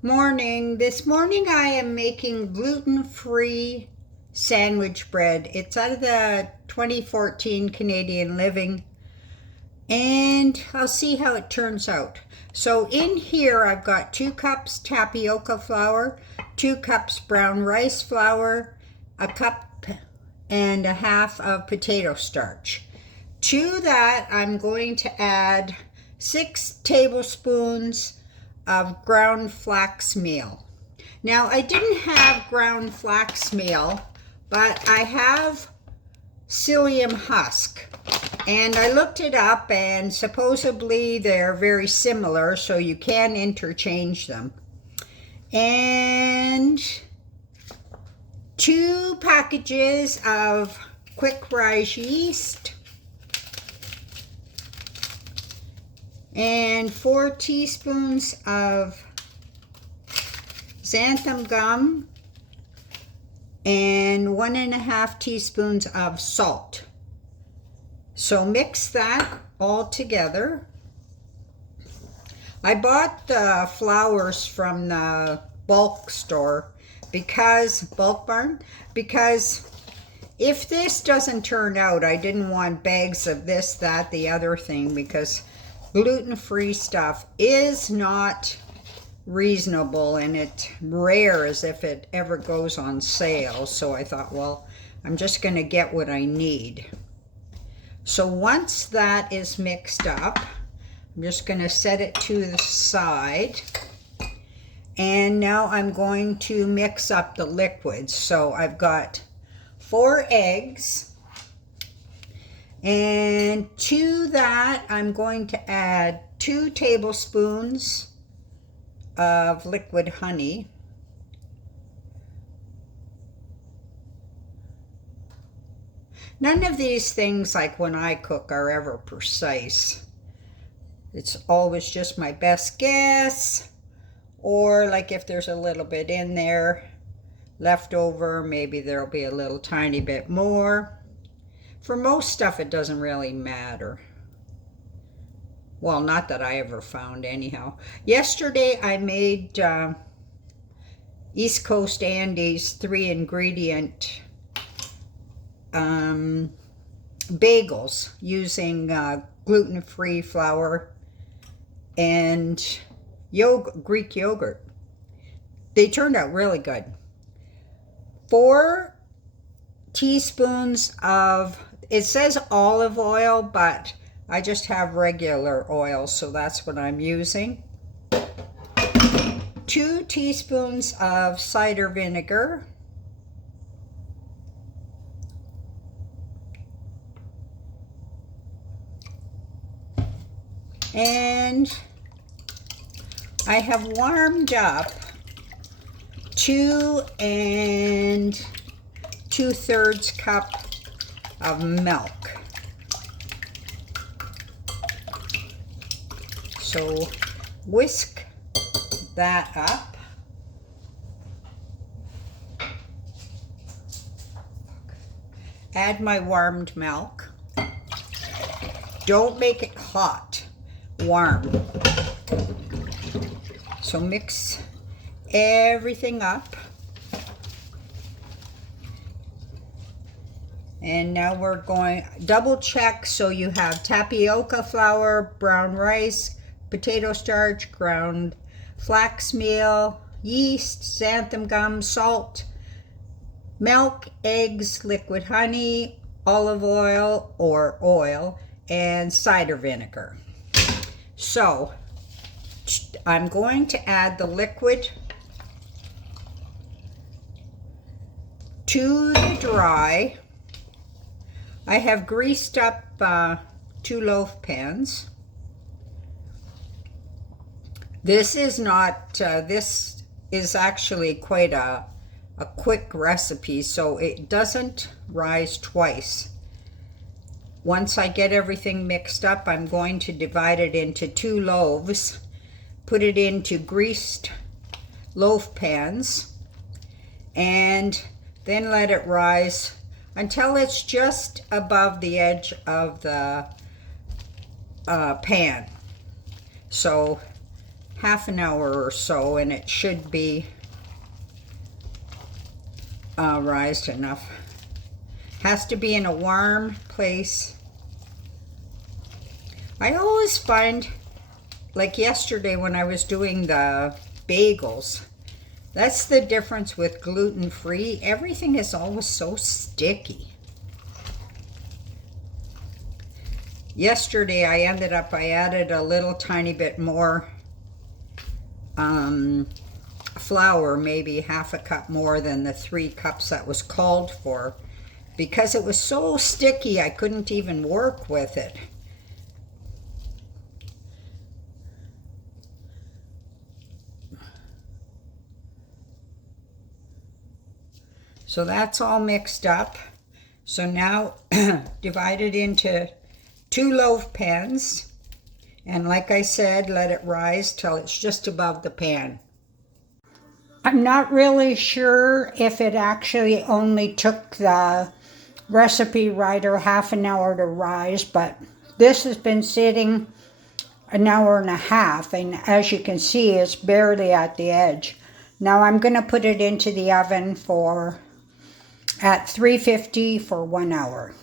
Morning. This morning I am making gluten-free sandwich bread. It's out of the 2014 Canadian Living, and I'll see how it turns out. So in here I've got 2 cups tapioca flour, 2 cups brown rice flour, a cup and a half of potato starch. To that I'm going to add 6 tablespoons of ground flax meal. Now I didn't have ground flax meal, but I have psyllium husk, and I looked it up and supposedly they're very similar, so you can interchange them. And 2 packages of quick rise yeast, and 4 teaspoons of xanthan gum, and 1.5 teaspoons of salt. So mix that all together. I bought the flours from the bulk store bulk barn, because if this doesn't turn out, I didn't want bags of this, that, the other thing, because gluten-free stuff is not reasonable, and it's rare as if it ever goes on sale. So I thought, well, I'm just going to get what I need. So once that is mixed up, I'm just going to set it to the side. And now I'm going to mix up the liquids. So I've got 4 eggs. And to that, I'm going to add 2 tablespoons of liquid honey. None of these things, like when I cook, are ever precise. It's always just my best guess, or like if there's a little bit in there left over, maybe there'll be a little tiny bit more. For most stuff, it doesn't really matter. Well, not that I ever found anyhow. Yesterday, I made East Coast Andy's 3-ingredient bagels using gluten-free flour and Greek yogurt. They turned out really good. 4 teaspoons of, it says olive oil, but I just have regular oil, so that's what I'm using. 2 teaspoons of cider vinegar. And I have warmed up 2 2/3 cup of milk. So whisk that up. Add my warmed milk. Don't make it hot, warm. So mix everything up. And now we're going double check, so you have tapioca flour, brown rice, potato starch, ground flax meal, yeast, xanthan gum, salt, milk, eggs, liquid honey, olive oil or oil, and cider vinegar. So I'm going to add the liquid to the dry. I have greased up 2 loaf pans. This is not, this is actually quite a quick recipe, so it doesn't rise twice. Once I get everything mixed up, I'm going to divide it into 2 loaves, put it into greased loaf pans, and then let it rise until it's just above the edge of the pan. So half an hour or so, and it should be rised enough. Has to be in a warm place. I always find, like yesterday when I was doing the bagels, that's the difference with gluten-free. Everything is always so sticky. Yesterday I added a little tiny bit more flour, maybe half a cup more than the 3 cups that was called for, because it was so sticky I couldn't even work with it. So that's all mixed up. So now divide it into 2 loaf pans, and like I said, let it rise till it's just above the pan. I'm not really sure if it actually only took the recipe writer half an hour to rise, but this has been sitting an hour and a half, and as you can see, it's barely at the edge. Now I'm going to put it into the oven at 350 for 1 hour.